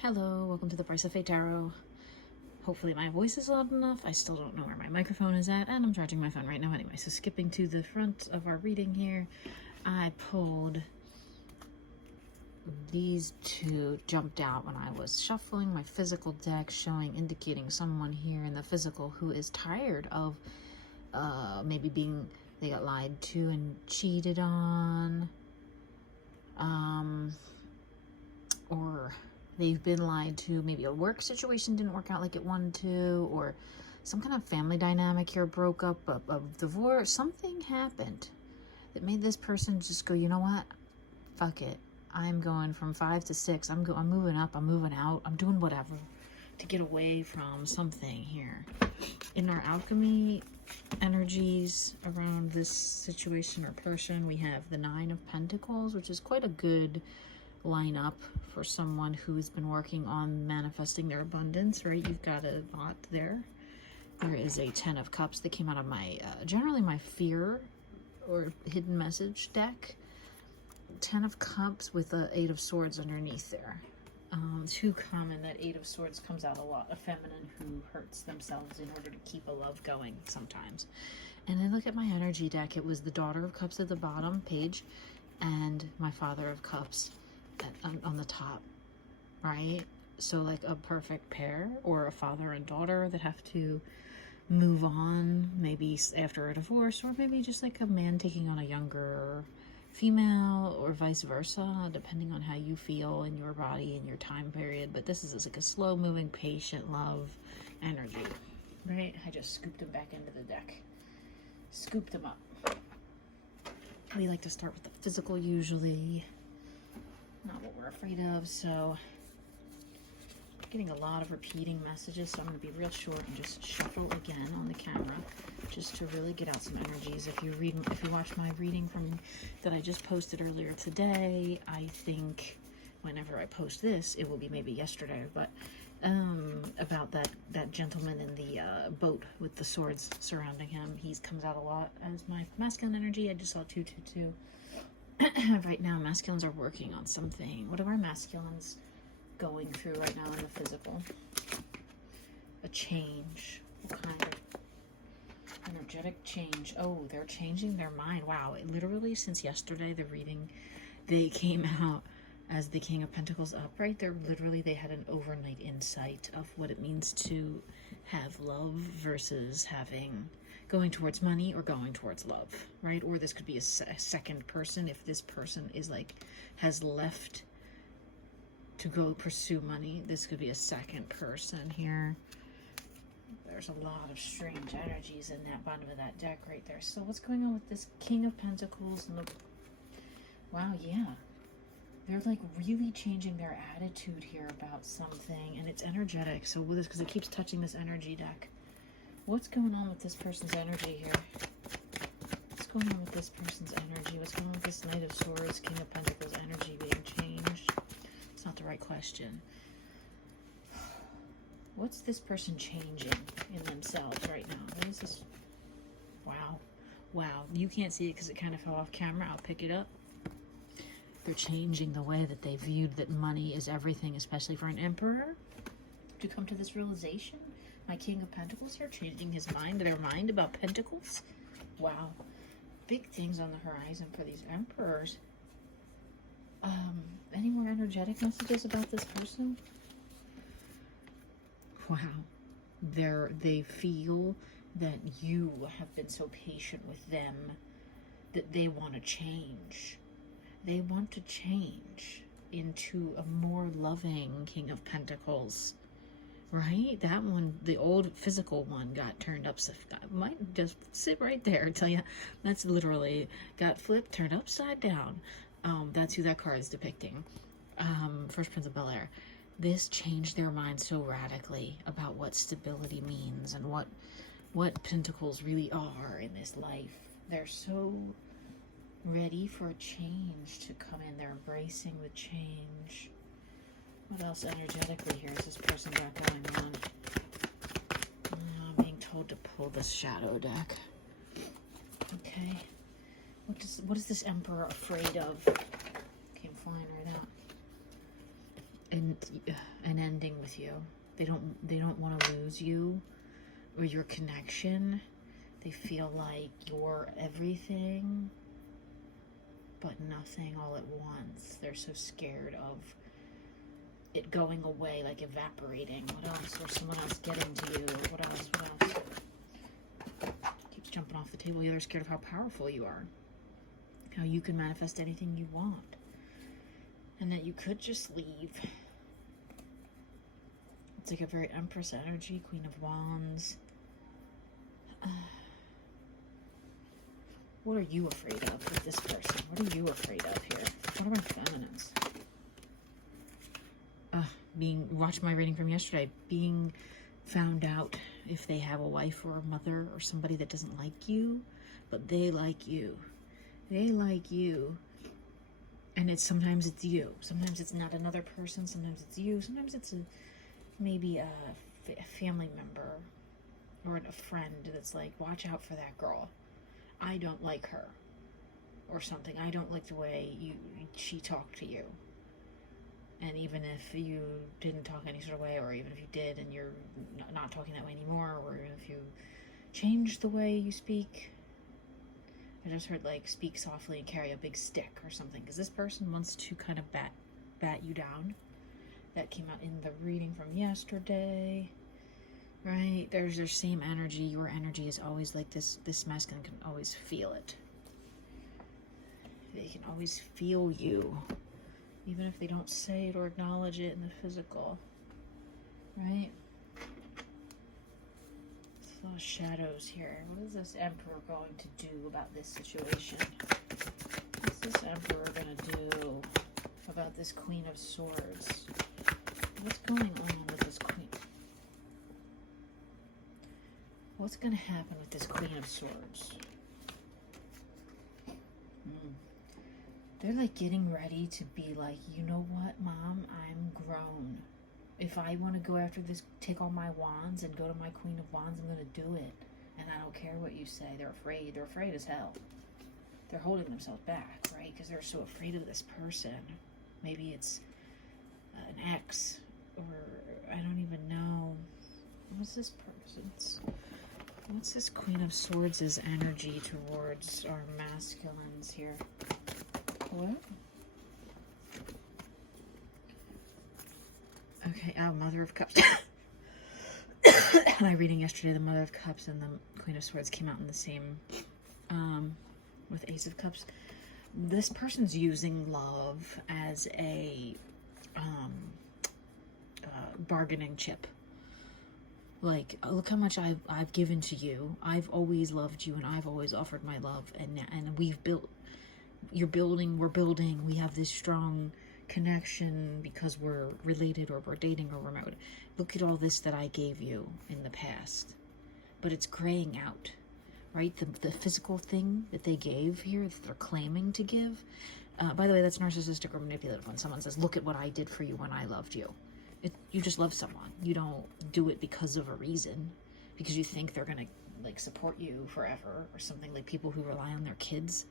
Hello, welcome to the Price of Fate Tarot. Hopefully my voice is loud enough. I still don't know where my microphone is at, and I'm charging my phone right now anyway. So skipping to the front of our reading here, I pulled these two, jumped out when I was shuffling my physical deck, indicating someone here in the physical who is tired of maybe they got lied to and cheated on, or they've been lied to. Maybe a work situation didn't work out like it wanted to, or some kind of family dynamic here broke up, a divorce. Something happened that made this person just go, you know what? Fuck it. I'm going from 5 to 6. I'm moving up. I'm moving out. I'm doing whatever to get away from something here. In our alchemy energies around this situation or person, we have the 9 of Pentacles, which is quite a good lineup for someone who's been working on manifesting their abundance, right? You've got a lot there. There is a 10 of Cups that came out of my generally my fear or hidden message deck. 10 of Cups with the 8 of Swords underneath there. Too common that 8 of Swords comes out a lot. A feminine who hurts themselves in order to keep a love going sometimes. And then look at my energy deck. It was the Daughter of Cups at the bottom page and my Father of Cups on the top, right? So like a perfect pair, or a father and daughter that have to move on, maybe after a divorce, or maybe just like a man taking on a younger female, or vice versa, depending on how you feel in your body and your time period. But this is like a slow moving, patient love energy, right? I just scooped them back into the deck, scooped them up. We like to start with the physical usually, not what we're afraid of. So getting a lot of repeating messages, so I'm going to be real short and just shuffle again on the camera just to really get out some energies. If you watch my reading that I just posted earlier today, I think whenever I post this, it will be maybe yesterday, but about that gentleman in the boat with the swords surrounding him. He comes out a lot as my masculine energy. I just saw 222. Right now, masculines are working on something. What are our masculines going through right now in the physical? A change. What kind of energetic change? Oh, they're changing their mind. Wow, literally since yesterday, the reading, they came out as the King of Pentacles upright. They had an overnight insight of what it means to have love versus going towards money or going towards love, right? Or this could be a second person if this person has left to go pursue money. This could be a second person here. There's a lot of strange energies in that bottom of that deck right there. So what's going on with this King of Pentacles? And wow, yeah. They're like really changing their attitude here about something, and it's energetic. So with this, because it keeps touching this energy deck. What's going on with this person's energy here? What's going on with this person's energy? What's going on with this Knight of Swords, King of Pentacles energy being changed? It's not the right question. What's this person changing in themselves right now? What is this? Wow. Wow. You can't see it because it kind of fell off camera. I'll pick it up. They're changing the way that they viewed that money is everything, especially for an emperor to come to this realization. My King of Pentacles here, changing their mind about pentacles. Wow. Big things on the horizon for these emperors. Any more energetic messages about this person? Wow. They feel that you have been so patient with them that they want to change. They want to change into a more loving King of Pentacles. Right? That one, the old physical one, got turned up. Might just sit right there and tell you that's literally got flipped, turned upside down. That's who that card is depicting. First Prince of Bel-Air. This changed their mind so radically about what stability means and what pentacles really are in this life. They're so ready for a change to come in. They're embracing the change. What else energetically here has this person got going on? I'm being told to pull this shadow deck. Okay. What is this Emperor afraid of? Came flying right out. And want an ending with you. They don't want to lose you or your connection. They feel like you're everything, but nothing all at once. They're so scared of it going away, like evaporating. What else? Or someone else getting to you. What else? Keeps jumping off the table. They're scared of how powerful you are. How you can manifest anything you want. And that you could just leave. It's like a very Empress energy, Queen of Wands. What are you afraid of with this person? What are you afraid of here? What are my feminines? Watch my reading from yesterday. Being found out if they have a wife or a mother or somebody that doesn't like you, but they like you. They like you. And sometimes it's you. Sometimes it's not another person. Sometimes it's you. Sometimes it's maybe a family member or a friend that's like, watch out for that girl. I don't like her. Or something. I don't like the way she talked to you. And even if you didn't talk any sort of way, or even if you did and you're not talking that way anymore, or even if you changed the way you speak. I just heard like speak softly and carry a big stick or something. Because this person wants to kind of bat you down. That came out in the reading from yesterday. Right? There's their same energy. Your energy is always like this. This masculine can always feel it. They can always feel you. Even if they don't say it or acknowledge it in the physical. Right? There's a lot of shadows here. What is this Emperor going to do about this situation? What's this Emperor going to do about this Queen of Swords? What's going on with this Queen? What's going to happen with this Queen of Swords? They're like getting ready to be like, you know what, Mom? I'm grown. If I want to go after this, take all my wands and go to my Queen of Wands, I'm going to do it. And I don't care what you say. They're afraid. They're afraid as hell. They're holding themselves back, right? Because they're so afraid of this person. Maybe it's an ex, or I don't even know. What's this person's? What's this Queen of Swords' energy towards our masculines here? What? Okay, Mother of Cups. My reading yesterday, the Mother of Cups and the Queen of Swords came out in the same, with Ace of Cups. This person's using love as a bargaining chip. Like, look how much I've given to you. I've always loved you, and I've always offered my love, and we've built. You're building, we're building, we have this strong connection because we're related, or we're dating, or we're married. Look at all this that I gave you in the past. But it's graying out, right? The physical thing that they gave here, that they're claiming to give. By the way, that's narcissistic or manipulative when someone says, look at what I did for you when I loved you. You just love someone. You don't do it because of a reason, because you think they're going to like support you forever or something. Like people who rely on their kids,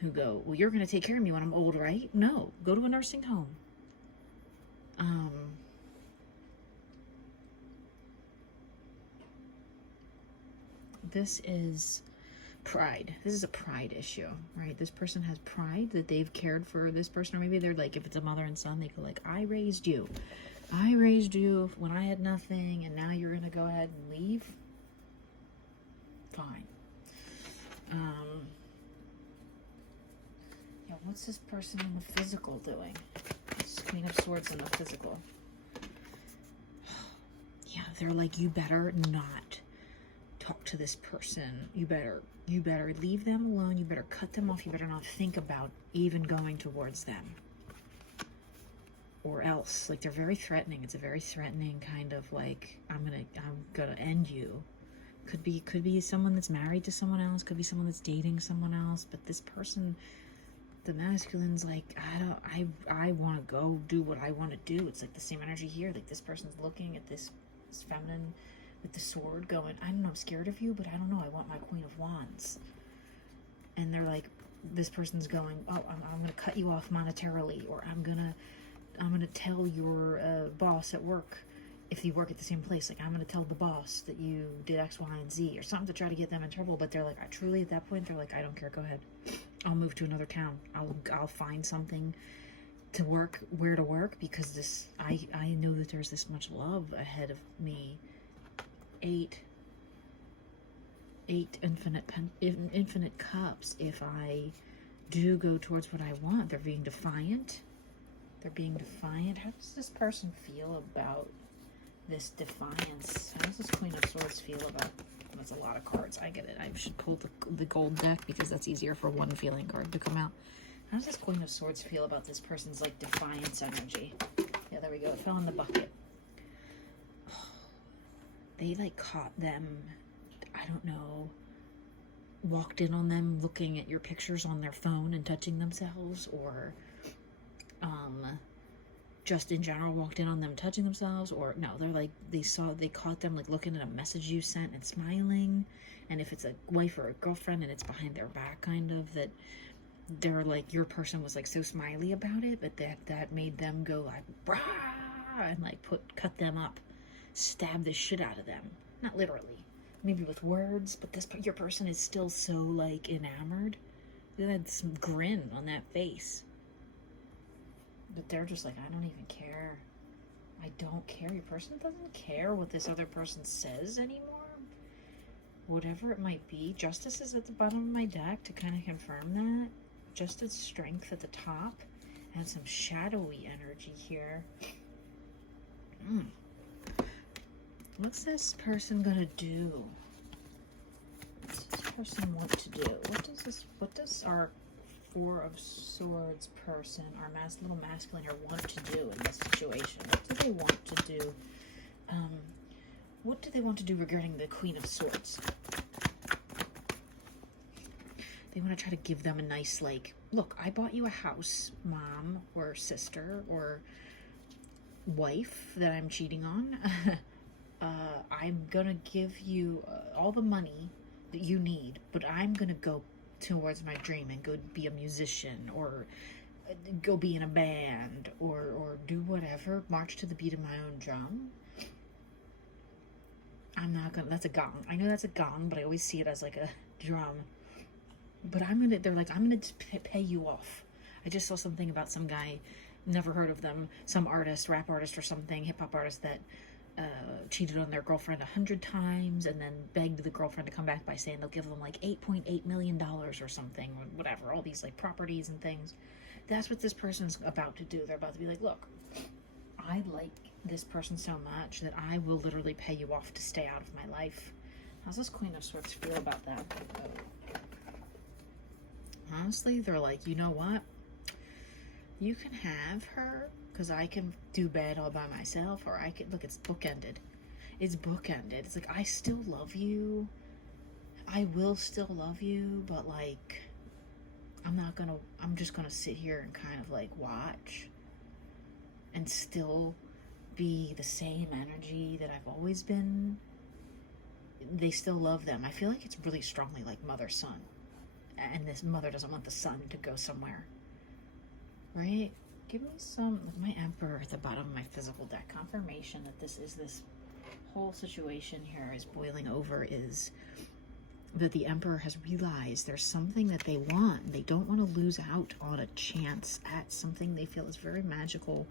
who go, well, you're going to take care of me when I'm old, right? No, go to a nursing home. This is pride. This is a pride issue, right? This person has pride that they've cared for this person, or maybe they're like, if it's a mother and son, they go like, I raised you when I had nothing, and now you're going to go ahead and leave? Fine. Yeah, what's this person in the physical doing? This Queen of Swords in the physical. Yeah, they're like, you better not talk to this person. You better leave them alone. You better cut them off. You better not think about even going towards them. Or else, like, they're very threatening. It's a very threatening kind of like, I'm gonna end you. Could be someone that's married to someone else. Could be someone that's dating someone else. But this person, the masculine's like, I want to go do what I want to do. It's like the same energy here. Like, this person's looking at this feminine with the sword going, I don't know, I'm scared of you, but I don't know, I want my Queen of Wands. And they're like, this person's going, oh, I'm going to cut you off monetarily, or I'm going to gonna tell your boss at work, if you work at the same place, like, I'm gonna tell the boss that you did X, Y, and Z, or something to try to get them in trouble. But they're like, I truly, at that point, they're like, I don't care, go ahead. I'll move to another town. I'll find something to work, where to work, because this, I know that there's this much love ahead of me. Eight infinite cups. If I do go towards what I want, they're being defiant. They're being defiant. How does this person feel about this defiance? How does this Queen of Swords feel about? That's a lot of cards. I get it. I should pull the gold deck because that's easier for one feeling card to come out. How does this Queen of Swords feel about this person's like defiance energy? Yeah, there we go. It fell in the bucket. They like caught them, I don't know, walked in on them looking at your pictures on their phone and touching themselves, or just in general walked in on them touching themselves, or no, they're like, they caught them like looking at a message you sent and smiling. And if it's a wife or a girlfriend and it's behind their back, kind of, that they're like, your person was like so smiley about it, but that made them go like, brah, and like cut them up, stab the shit out of them. Not literally, maybe with words, but your person is still so like enamored. They had some grin on that face. But they're just like, I don't even care. I don't care. Your person doesn't care what this other person says anymore. Whatever it might be. Justice is at the bottom of my deck to kind of confirm that. Justice, Strength at the top. And some shadowy energy here. What's this person gonna do? What's this person want to do? What does our Four of Swords person, our little masculine here, want to do in this situation? What do they want to do? What do they want to do regarding the Queen of Swords? They want to try to give them a nice, like, look, I bought you a house, mom or sister or wife that I'm cheating on. I'm gonna give you all the money that you need, but I'm gonna go towards my dream and go be a musician, or go be in a band, or do whatever, march to the beat of my own drum. I'm not gonna, that's a gong. I know that's a gong, but I always see it as like a drum. But they're like, I'm gonna pay you off. I just saw something about some guy, never heard of them, some artist, rap artist or something, hip-hop artist that cheated on their girlfriend 100 times and then begged the girlfriend to come back by saying they'll give them like $8.8 million or something, or whatever, all these like properties and things. That's what this person's about to do. They're about to be like, look, I like this person so much that I will literally pay you off to stay out of my life. How's this Queen of Swords feel about that? Honestly, they're like, you know what? You can have her, because I can do bad all by myself, or I can, look, it's bookended. It's bookended. It's like, I still love you. I will still love you, but like, I'm just gonna sit here and kind of like watch and still be the same energy that I've always been. They still love them. I feel like it's really strongly like mother-son. And this mother doesn't want the son to go somewhere. Right? Give me some, my Emperor at the bottom of my physical deck. Confirmation that this whole situation here is boiling over, is that the Emperor has realized there's something that they want. They don't want to lose out on a chance at something they feel is very magical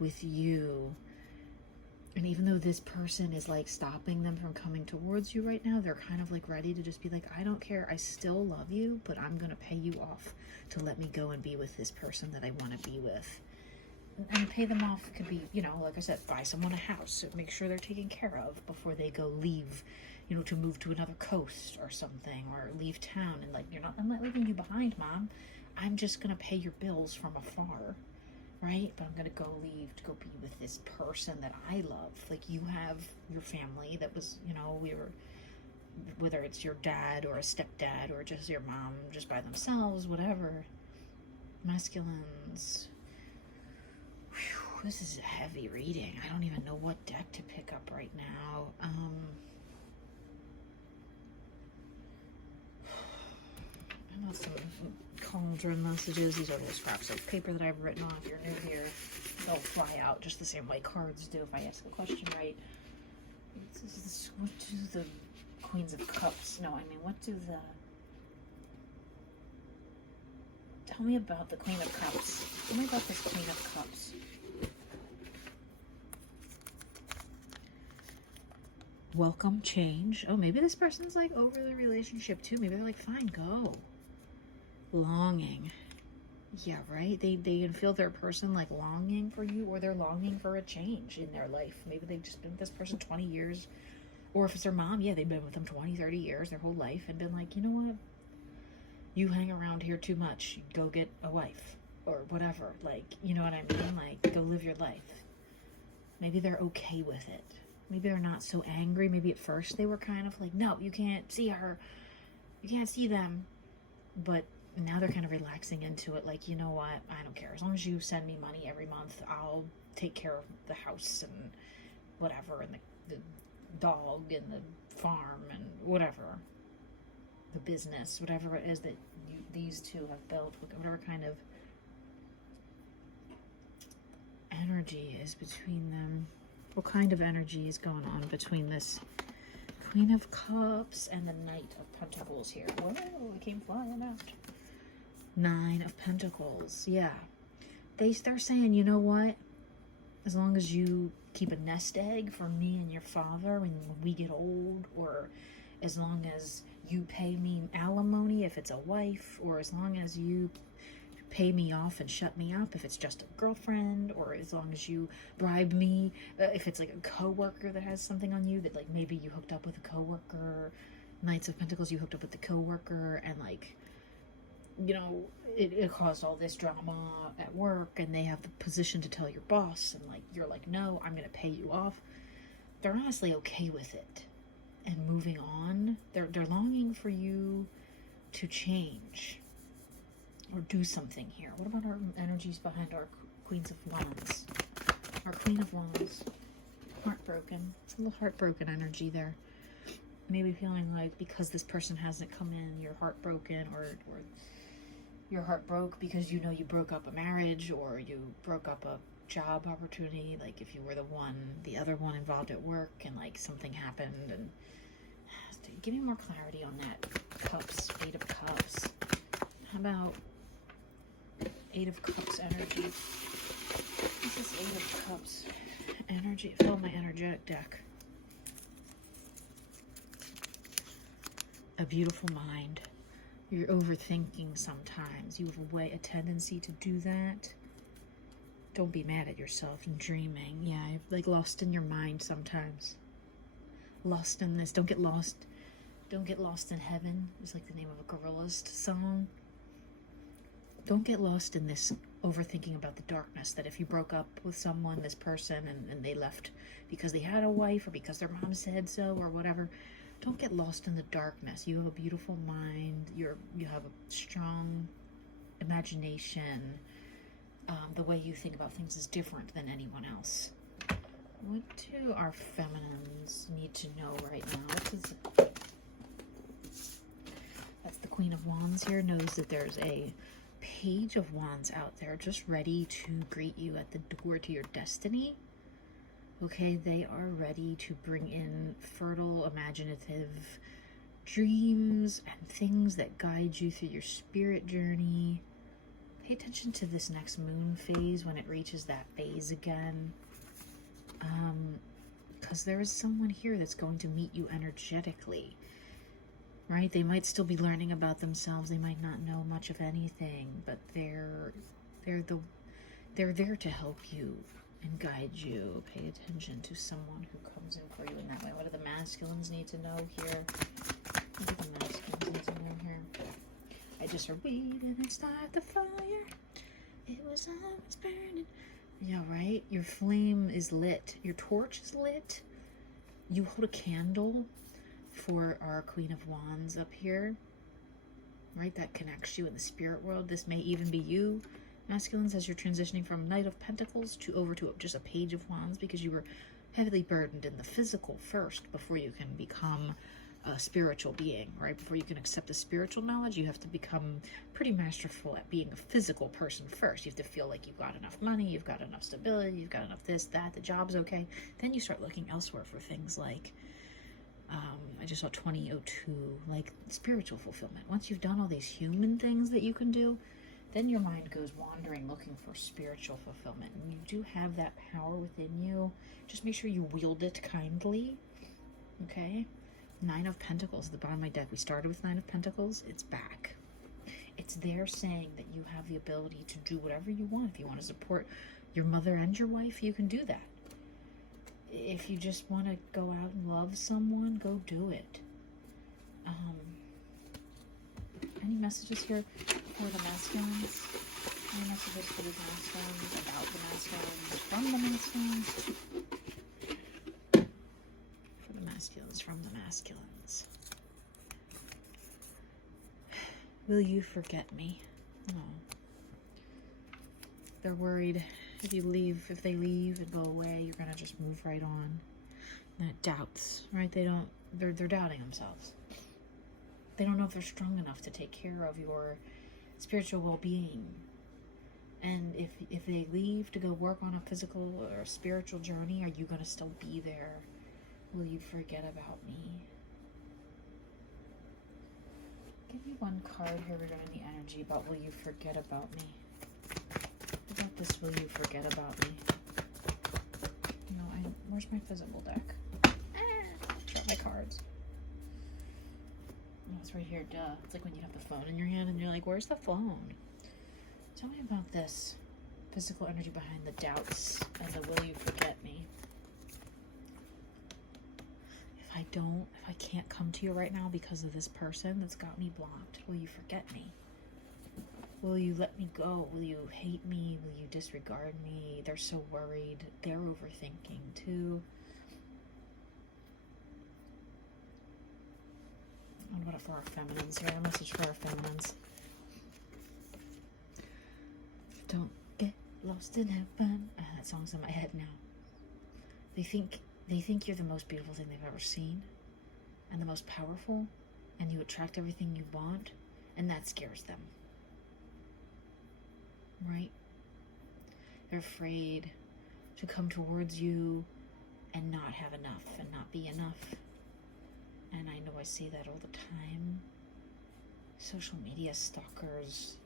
with you. And even though this person is like stopping them from coming towards you right now, they're kind of like ready to just be like, I don't care, I still love you, but I'm gonna pay you off to let me go and be with this person that I want to be with. And pay them off could be, you know, like I said, buy someone a house, make sure they're taken care of before they go leave, you know, to move to another coast or something, or leave town. And like, I'm not leaving you behind, mom. I'm just gonna pay your bills from afar. Right? But I'm going to go leave to go be with this person that I love. Like, you have your family that was, you know, whether it's your dad or a stepdad or just your mom just by themselves, whatever. Masculines. Whew, this is a heavy reading. I don't even know what deck to pick up right now. I know some cauldron messages. These are the scraps of paper that I've written on. If you're new here, they'll fly out just the same way cards do if I ask a question right. What do the Queens of Cups? No, I mean, what do the... Tell me about the Queen of Cups. Tell me about this Queen of Cups. Welcome change. Oh, maybe this person's like over the relationship too. Maybe they're like, fine, go. Longing. Yeah, right? They can feel their person like longing for you, or they're longing for a change in their life. Maybe they've just been with this person 20 years. Or if it's their mom, yeah, they've been with them 20, 30 years, their whole life, and been like, you know what? You hang around here too much. Go get a wife. Or whatever. Like, you know what I mean? Like, go live your life. Maybe they're okay with it. Maybe they're not so angry. Maybe at first they were kind of like, no, you can't see her. You can't see them. But now they're kind of relaxing into it. Like, you know what? I don't care. As long as you send me money every month, I'll take care of the house and whatever. And the dog and the farm and whatever. The business. Whatever it is that these two have built. Whatever kind of energy is between them. What kind of energy is going on between this Queen of Cups and the Knight of Pentacles here? Whoa, it came flying out. Nine of Pentacles. Yeah. They're saying, you know what? As long as you keep a nest egg for me and your father when we get old, or as long as you pay me alimony if it's a wife, or as long as you pay me off and shut me up if it's just a girlfriend, or as long as you bribe me if it's like a coworker that has something on you, that like maybe you hooked up with a coworker. Knights of Pentacles, you hooked up with the coworker, and like, you know, it caused all this drama at work, and they have the position to tell your boss, and like you're like, no, I'm gonna pay you off. They're honestly okay with it and moving on. They're longing for you to change or do something here. What about our energies behind our Queens of Wands? Our Queen of Wands. Heartbroken. A little heartbroken energy there. Maybe feeling like because this person hasn't come in, you're heartbroken, or your heart broke because you know you broke up a marriage, or you broke up a job opportunity. Like if you were the other one involved at work, and like something happened. And give me more clarity on that. Cups. Eight of Cups. How about Eight of Cups energy? This is Eight of Cups energy. Fill my energetic deck. A beautiful mind. You're overthinking sometimes. You have a tendency to do that. Don't be mad at yourself and dreaming. Yeah, you're like lost in your mind sometimes. Lost in this. Don't get lost. Don't get lost in heaven. It's like the name of a Gorillaz song. Don't get lost in this overthinking about the darkness, that if you broke up with someone, this person, and they left because they had a wife or because their mom said so or whatever, don't get lost in the darkness. You have a beautiful mind. You have a strong imagination. The way you think about things is different than anyone else. What do our feminines need to know right now? That's the Queen of Wands here. Knows that there's a Page of Wands out there just ready to greet you at the door to your destiny. Okay, they are ready to bring in fertile, imaginative dreams and things that guide you through your spirit journey. Pay attention to this next moon phase when it reaches that phase again. Because there is someone here that's going to meet you energetically. Right? They might still be learning about themselves. They might not know much of anything, but they're there to help you and guide you. Pay attention to someone who comes in for you in that way. What do the masculines need to know here? What do the masculines need to know here? I just heard, we didn't start the fire. It was always burning. Yeah, right? Your flame is lit. Your torch is lit. You hold a candle for our Queen of Wands up here, right? That connects you in the spirit world. This may even be you, masculines, as you're transitioning from Knight of Pentacles over to just a Page of Wands, because you were heavily burdened in the physical first before you can become a spiritual being, right? Before you can accept the spiritual knowledge, you have to become pretty masterful at being a physical person first. You have to feel like you've got enough money, you've got enough stability, you've got enough this, that, the job's okay. Then you start looking elsewhere for things like, I just saw 2002, like spiritual fulfillment. Once you've done all these human things that you can do, then your mind goes wandering looking for spiritual fulfillment. And you do have that power within you. Just make sure you wield it kindly, okay? 9 of Pentacles at the bottom of my deck. We started with 9 of Pentacles. It's back. It's there saying that you have the ability to do whatever you want. If you want to support your mother and your wife, you can do that. If you just want to go out and love someone, go do it. Any messages here for the masculines? Any messages for the masculines, about the masculines, from the masculines? For the masculines, from the masculines. Will you forget me? No. They're worried if they leave and go away, you're gonna just move right on. That doubts, right? They're doubting themselves. They don't know if they're strong enough to take care of your spiritual well-being. And if they leave to go work on a physical or a spiritual journey, are you going to still be there? Will you forget about me? Give me one card here regarding the energy about will you forget about me? What about this will you forget about me? No, where's my physical deck? Drop my cards. Oh, it's right here, duh. It's like when you have the phone in your hand and you're like, where's the phone? Tell me about this physical energy behind the doubts and the will you forget me. If I can't come to you right now because of this person that's got me blocked, will you forget me? Will you let me go? Will you hate me? Will you disregard me? They're so worried. They're overthinking too. What about it for our feminines here? A message for our feminines. Don't get lost in heaven. That song's in my head now. They think you're the most beautiful thing they've ever seen and the most powerful, and you attract everything you want, and that scares them. Right? They're afraid to come towards you and not have enough and not be enough. And I know I say that all the time. Social media stalkers,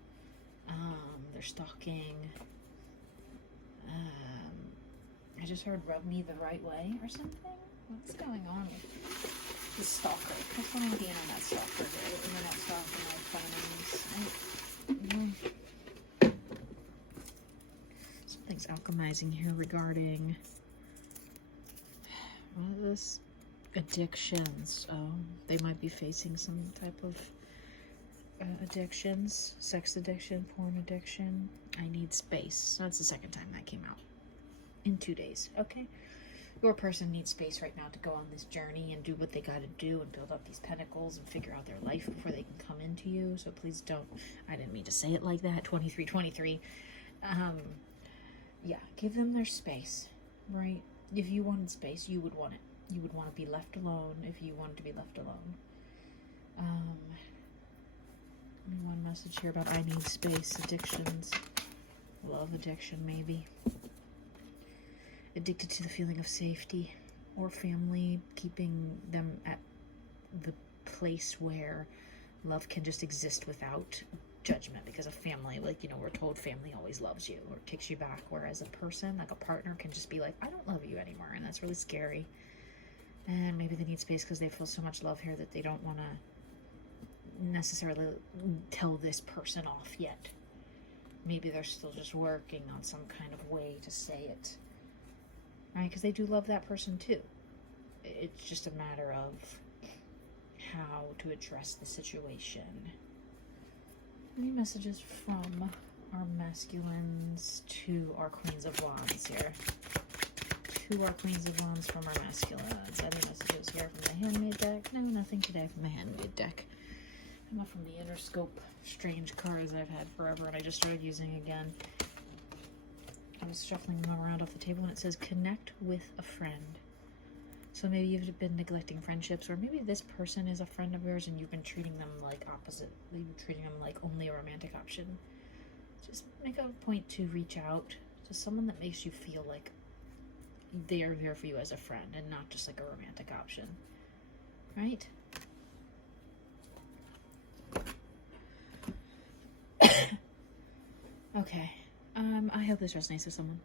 they're stalking. I just heard rub me the right way or something. What's going on with the stalker? What's going on with the internet stalker here? The internet stalking my feminines. Something's alchemizing here regarding what is this? Addictions. They might be facing some type of addictions. Sex addiction, porn addiction. I need space. That's the second time that came out. In 2 days, okay? Your person needs space right now to go on this journey and do what they gotta do and build up these pentacles and figure out their life before they can come into you. So please don't, I didn't mean to say it like that, 2323. Yeah, give them their space, right? If you wanted space, you would want it. You would want to be left alone if you wanted to be left alone. One message here about I need space, addictions, love addiction maybe. Addicted to the feeling of safety or family, keeping them at the place where love can just exist without judgment, because a family, like, you know, we're told family always loves you or kicks you back, whereas a person, like a partner, can just be like, I don't love you anymore, and that's really scary. And maybe they need space because they feel so much love here that they don't want to necessarily tell this person off yet. Maybe they're still just working on some kind of way to say it, right? Because they do love that person too. It's just a matter of how to address the situation. Any messages from our masculines to our Queens of Wands here? To our Queens of Wands from our masculines. Any messages here from the Handmade deck? No, nothing today from the Handmade deck. I'm up from the Interscope strange cards I've had forever and I just started using again. I was shuffling them around off the table and it says connect with a friend. So maybe you've been neglecting friendships, or maybe this person is a friend of yours and you've been treating them like opposite. You've been treating them like only a romantic option. Just make a point to reach out to someone that makes you feel like they are there for you as a friend and not just like a romantic option. Right? Okay. I hope this resonates with someone.